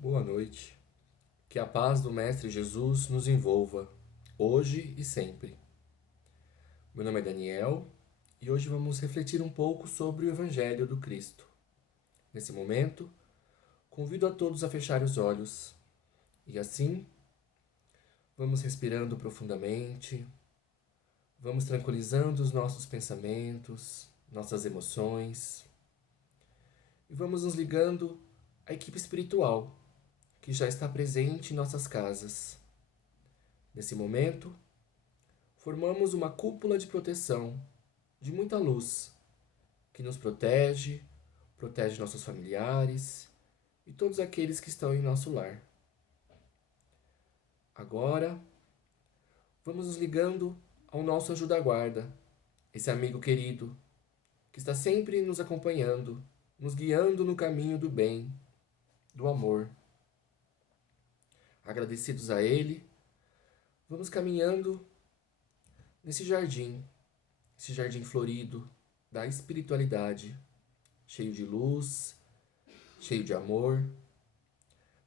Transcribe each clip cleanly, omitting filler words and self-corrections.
Boa noite. Que a paz do Mestre Jesus nos envolva, hoje e sempre. Meu nome é Daniel e hoje vamos refletir um pouco sobre o Evangelho do Cristo. Nesse momento, convido a todos a fechar os olhos e assim vamos respirando profundamente, vamos tranquilizando os nossos pensamentos, nossas emoções e vamos nos ligando à equipe espiritual que já está presente em nossas casas. Nesse momento, formamos uma cúpula de proteção, de muita luz, que nos protege nossos familiares e todos aqueles que estão em nosso lar. Agora, vamos nos ligando ao nosso anjo da guarda, esse amigo querido, que está sempre nos acompanhando, nos guiando no caminho do bem, do amor. Agradecidos a ele, vamos caminhando nesse jardim, esse jardim florido da espiritualidade, cheio de luz, cheio de amor.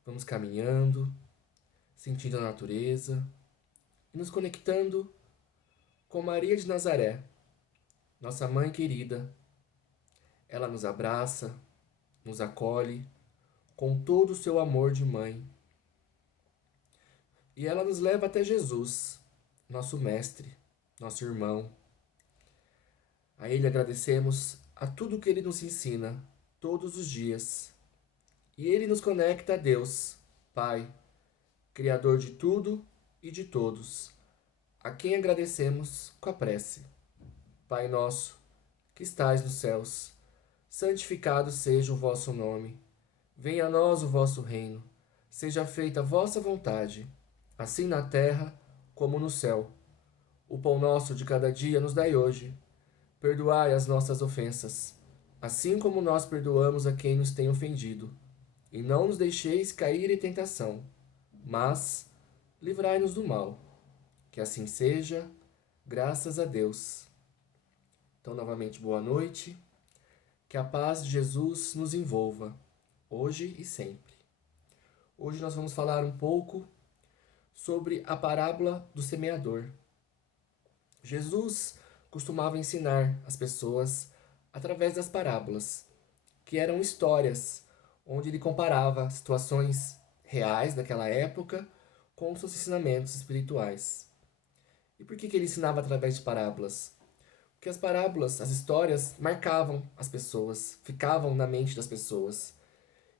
Vamos caminhando, sentindo a natureza e nos conectando com Maria de Nazaré, nossa mãe querida. Ela nos abraça, nos acolhe com todo o seu amor de mãe. E ela nos leva até Jesus, nosso mestre, nosso irmão. A ele agradecemos a tudo que ele nos ensina todos os dias. E ele nos conecta a Deus, Pai, Criador de tudo e de todos, a quem agradecemos com a prece. Pai nosso, que estais nos céus, santificado seja o vosso nome. Venha a nós o vosso reino. Seja feita a vossa vontade, assim na terra como no céu. O pão nosso de cada dia nos dai hoje. Perdoai as nossas ofensas, assim como nós perdoamos a quem nos tem ofendido. E não nos deixeis cair em tentação, mas livrai-nos do mal. Que assim seja, graças a Deus. Então, novamente, boa noite. Que a paz de Jesus nos envolva, hoje e sempre. Hoje nós vamos falar um pouco sobre a parábola do semeador. Jesus costumava ensinar as pessoas através das parábolas, que eram histórias onde ele comparava situações reais daquela época com os seus ensinamentos espirituais. E por que ele ensinava através de parábolas? Porque as parábolas, as histórias, marcavam as pessoas, ficavam na mente das pessoas.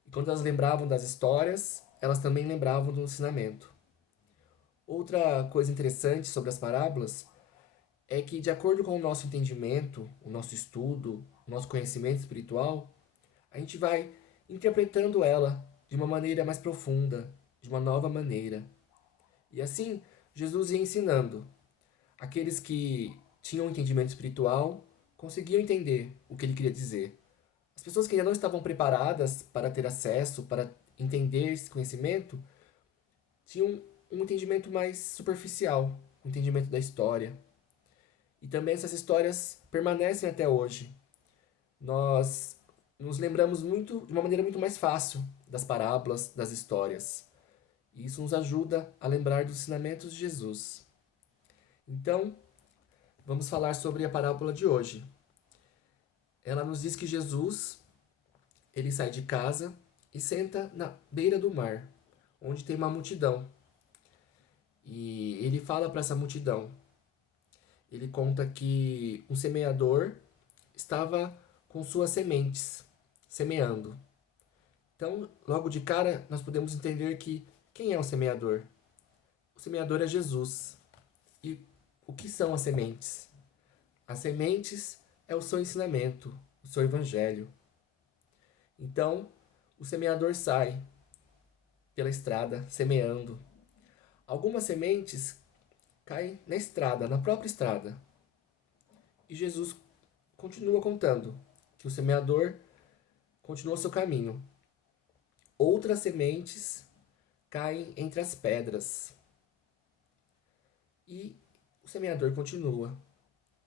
E quando elas lembravam das histórias, elas também lembravam do ensinamento. Outra coisa interessante sobre as parábolas é que, de acordo com o nosso entendimento, o nosso estudo, o nosso conhecimento espiritual, a gente vai interpretando ela de uma maneira mais profunda, de uma nova maneira. E assim, Jesus ia ensinando. Aqueles que tinham um entendimento espiritual conseguiam entender o que ele queria dizer. As pessoas que ainda não estavam preparadas para ter acesso, para entender esse conhecimento, tinham um entendimento mais superficial, um entendimento da história. E também essas histórias permanecem até hoje. Nós nos lembramos muito, de uma maneira muito mais fácil, das parábolas, das histórias. E isso nos ajuda a lembrar dos ensinamentos de Jesus. Então, vamos falar sobre a parábola de hoje. Ela nos diz que Jesus, ele sai de casa e senta na beira do mar, onde tem uma multidão. E ele fala para essa multidão. Ele conta que um semeador estava com suas sementes, semeando. Então, logo de cara, nós podemos entender que quem é o semeador? O semeador é Jesus. E o que são as sementes? As sementes é o seu ensinamento, o seu evangelho. Então, o semeador sai pela estrada, semeando. Algumas sementes caem na estrada, na própria estrada. E Jesus continua contando que o semeador continua seu caminho. Outras sementes caem entre as pedras. E o semeador continua.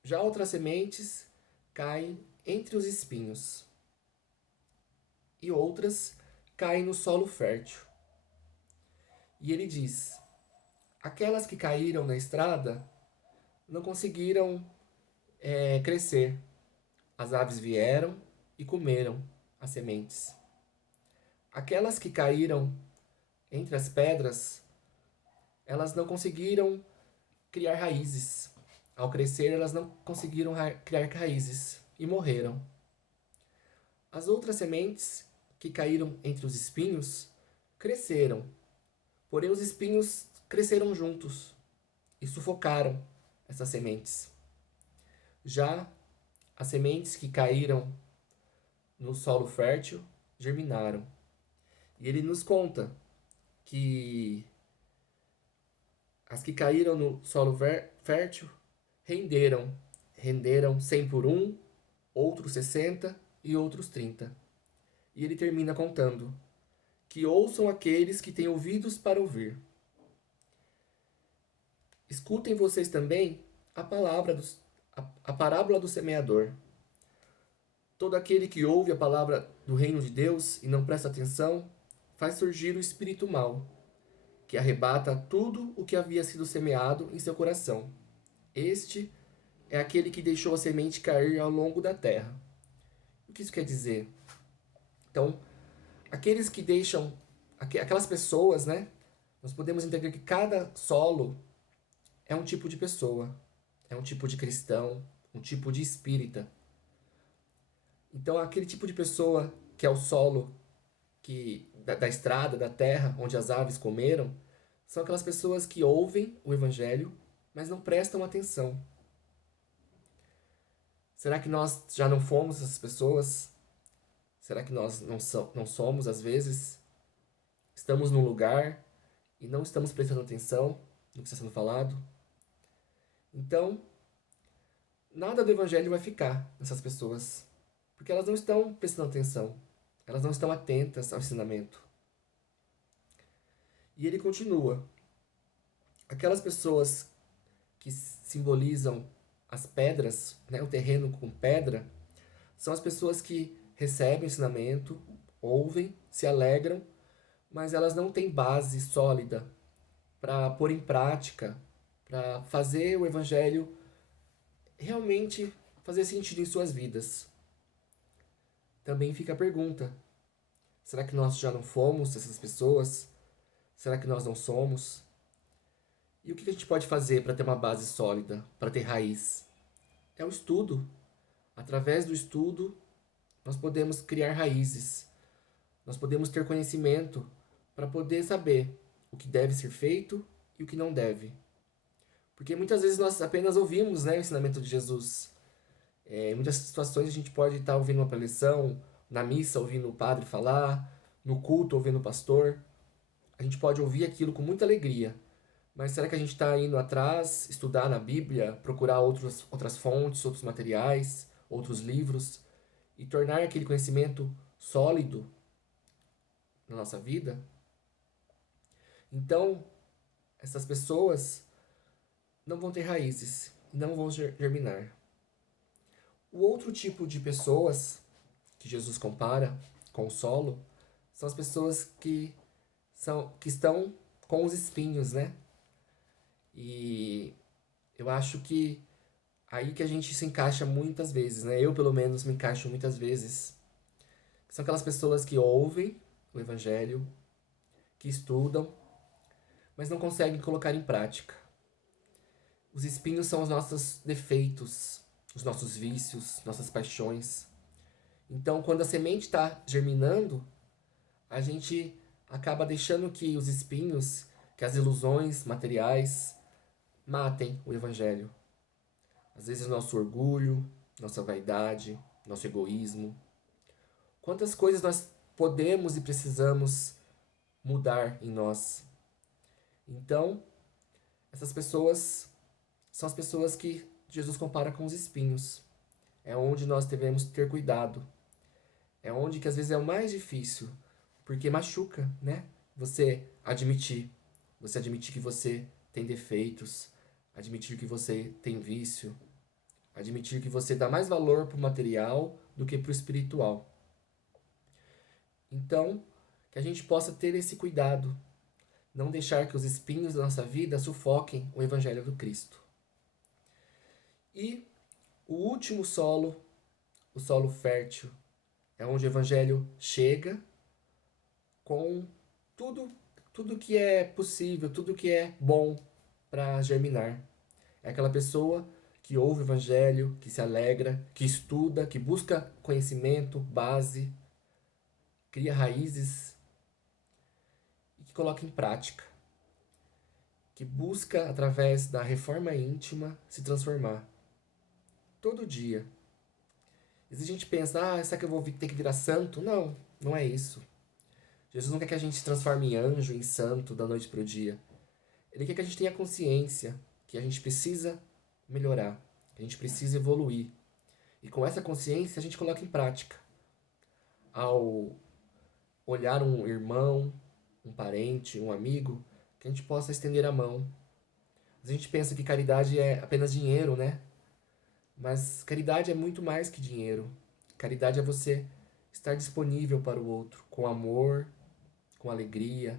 Já outras sementes caem entre os espinhos. E outras caem no solo fértil. E ele diz: aquelas que caíram na estrada não conseguiram crescer. As aves vieram e comeram as sementes. Aquelas que caíram entre as pedras, elas não conseguiram criar raízes. Ao crescer, elas não conseguiram criar raízes e morreram. As outras sementes que caíram entre os espinhos cresceram, porém os espinhos cresceram juntos e sufocaram essas sementes. Já as sementes que caíram no solo fértil germinaram. E ele nos conta que as que caíram no solo fértil renderam 100 por um, outros 60 e outros 30. E ele termina contando que ouçam aqueles que têm ouvidos para ouvir. Escutem vocês também a parábola do semeador. Todo aquele que ouve a palavra do reino de Deus e não presta atenção, faz surgir o espírito mau, que arrebata tudo o que havia sido semeado em seu coração. Este é aquele que deixou a semente cair ao longo da terra. O que isso quer dizer? Então, aqueles que deixam, aquelas pessoas, né? Nós podemos entender que cada solo é um tipo de pessoa, é um tipo de cristão, um tipo de espírita. Então, aquele tipo de pessoa que é o solo da estrada, da terra, onde as aves comeram, são aquelas pessoas que ouvem o evangelho, mas não prestam atenção. Será que nós já não fomos essas pessoas? Será que nós não somos, às vezes? Estamos num lugar e não estamos prestando atenção no que está sendo falado? Então, nada do evangelho vai ficar nessas pessoas, porque elas não estão prestando atenção, elas não estão atentas ao ensinamento. E ele continua: aquelas pessoas que simbolizam as pedras, né, o terreno com pedra, são as pessoas que recebem o ensinamento, ouvem, se alegram, mas elas não têm base sólida para pôr em prática, para fazer o evangelho realmente fazer sentido em suas vidas. Também fica a pergunta: será que nós já não fomos essas pessoas? Será que nós não somos? E o que a gente pode fazer para ter uma base sólida, para ter raiz? É o estudo. Através do estudo, nós podemos criar raízes. Nós podemos ter conhecimento para poder saber o que deve ser feito e o que não deve. Porque muitas vezes nós apenas ouvimos, né, o ensinamento de Jesus. Em muitas situações a gente pode estar ouvindo uma preleção, na missa ouvindo o padre falar, no culto ouvindo o pastor. A gente pode ouvir aquilo com muita alegria. Mas será que a gente está indo atrás, estudar na Bíblia, procurar outras fontes, outros materiais, outros livros e tornar aquele conhecimento sólido na nossa vida? Então, essas pessoas não vão ter raízes, não vão germinar. O outro tipo de pessoas que Jesus compara com o solo são as pessoas que estão com os espinhos, né? E eu acho que aí que a gente se encaixa muitas vezes, né? Eu, pelo menos, me encaixo muitas vezes. São aquelas pessoas que ouvem o evangelho, que estudam, mas não conseguem colocar em prática. Os espinhos são os nossos defeitos, os nossos vícios, nossas paixões. Então, quando a semente está germinando, a gente acaba deixando que os espinhos, que as ilusões materiais, matem o evangelho. Às vezes nosso orgulho, nossa vaidade, nosso egoísmo. Quantas coisas nós podemos e precisamos mudar em nós. Então, essas pessoas são as pessoas que Jesus compara com os espinhos. É onde nós devemos ter cuidado. É onde que às vezes é o mais difícil, porque machuca, né? Você admitir que você tem defeitos, admitir que você tem vício, admitir que você dá mais valor para o material do que para o espiritual. Então, que a gente possa ter esse cuidado, não deixar que os espinhos da nossa vida sufoquem o Evangelho do Cristo. E o último solo, o solo fértil, é onde o Evangelho chega com tudo que é possível, tudo que é bom para germinar. É aquela pessoa que ouve o Evangelho, que se alegra, que estuda, que busca conhecimento, base, cria raízes e que coloca em prática, que busca, através da reforma íntima, se transformar. Todo dia. E se a gente pensa, será que eu vou ter que virar santo? Não, não é isso. Jesus não quer que a gente se transforme em anjo, em santo, da noite para o dia. Ele quer que a gente tenha consciência que a gente precisa melhorar, que a gente precisa evoluir. E com essa consciência a gente coloca em prática. Ao olhar um irmão, um parente, um amigo, que a gente possa estender a mão. A gente pensa que caridade é apenas dinheiro, né? Mas caridade é muito mais que dinheiro. Caridade é você estar disponível para o outro, com amor, com alegria,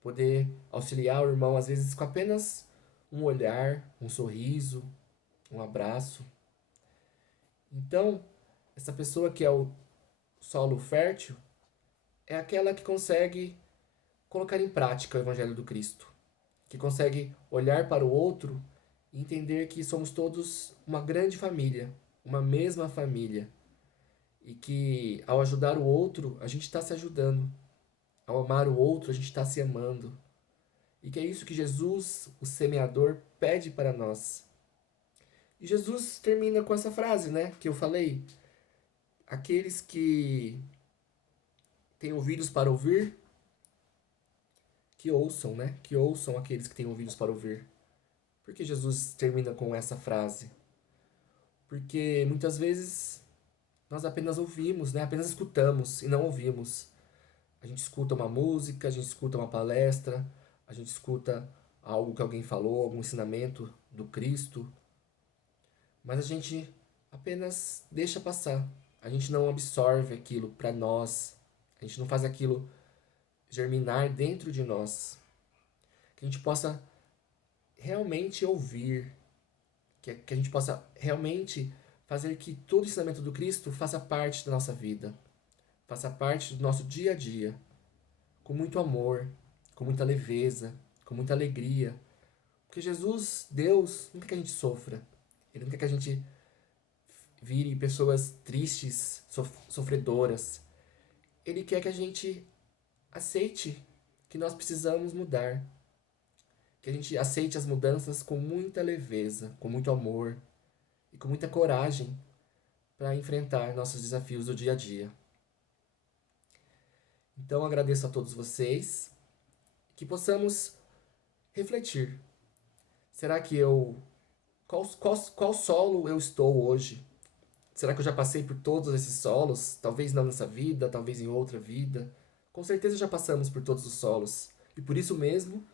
poder auxiliar o irmão, às vezes com apenas um olhar, um sorriso, um abraço. Então, essa pessoa que é o solo fértil é aquela que consegue colocar em prática o Evangelho do Cristo, que consegue olhar para o outro e entender que somos todos uma grande família, uma mesma família, e que ao ajudar o outro, a gente está se ajudando, ao amar o outro, a gente está se amando, e que é isso que Jesus, o semeador, pede para nós. E Jesus termina com essa frase, né, que eu falei: aqueles que têm ouvidos para ouvir, que ouçam, né? Que ouçam aqueles que têm ouvidos para ouvir. Por que Jesus termina com essa frase? Porque muitas vezes nós apenas ouvimos, né? Apenas escutamos e não ouvimos. A gente escuta uma música, a gente escuta uma palestra, a gente escuta algo que alguém falou, algum ensinamento do Cristo, mas a gente apenas deixa passar. A gente não absorve aquilo para nós. A gente não faz aquilo germinar dentro de nós. Que a gente possa realmente ouvir, que a gente possa realmente fazer que todo o ensinamento do Cristo faça parte da nossa vida, faça parte do nosso dia a dia, com muito amor, com muita leveza, com muita alegria. Porque Jesus, Deus, não quer que a gente sofra. Ele não quer que a gente vire pessoas tristes, sofredoras. Ele quer que a gente aceite que nós precisamos mudar, que a gente aceite as mudanças com muita leveza, com muito amor e com muita coragem para enfrentar nossos desafios do dia a dia. Então agradeço a todos vocês, que possamos refletir. Será que qual solo eu estou hoje? Será que eu já passei por todos esses solos? Talvez não nessa vida, talvez em outra vida. Com certeza já passamos por todos os solos. E por isso mesmo,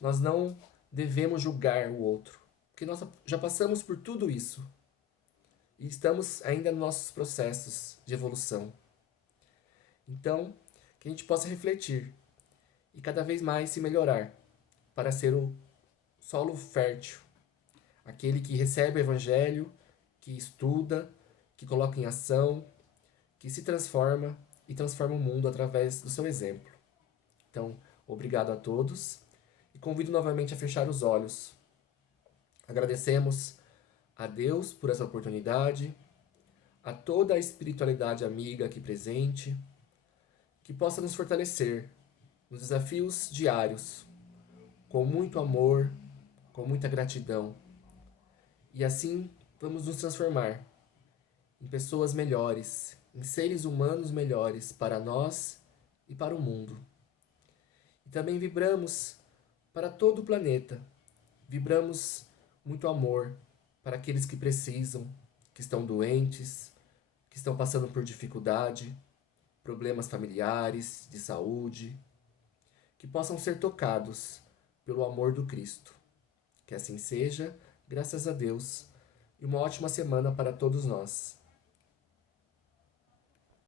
nós não devemos julgar o outro. Porque nós já passamos por tudo isso. E estamos ainda nos nossos processos de evolução. Então, que a gente possa refletir e cada vez mais se melhorar para ser o solo fértil. Aquele que recebe o Evangelho, que estuda, que coloca em ação, que se transforma e transforma o mundo através do seu exemplo. Então, obrigado a todos e convido novamente a fechar os olhos. Agradecemos a Deus por essa oportunidade, a toda a espiritualidade amiga aqui presente, que possa nos fortalecer nos desafios diários, com muito amor, com muita gratidão. E assim vamos nos transformar em pessoas melhores, em seres humanos melhores para nós e para o mundo. E também vibramos para todo o planeta. Vibramos muito amor para aqueles que precisam, que estão doentes, que estão passando por dificuldade, problemas familiares, de saúde, que possam ser tocados pelo amor do Cristo. Que assim seja, graças a Deus, e uma ótima semana para todos nós.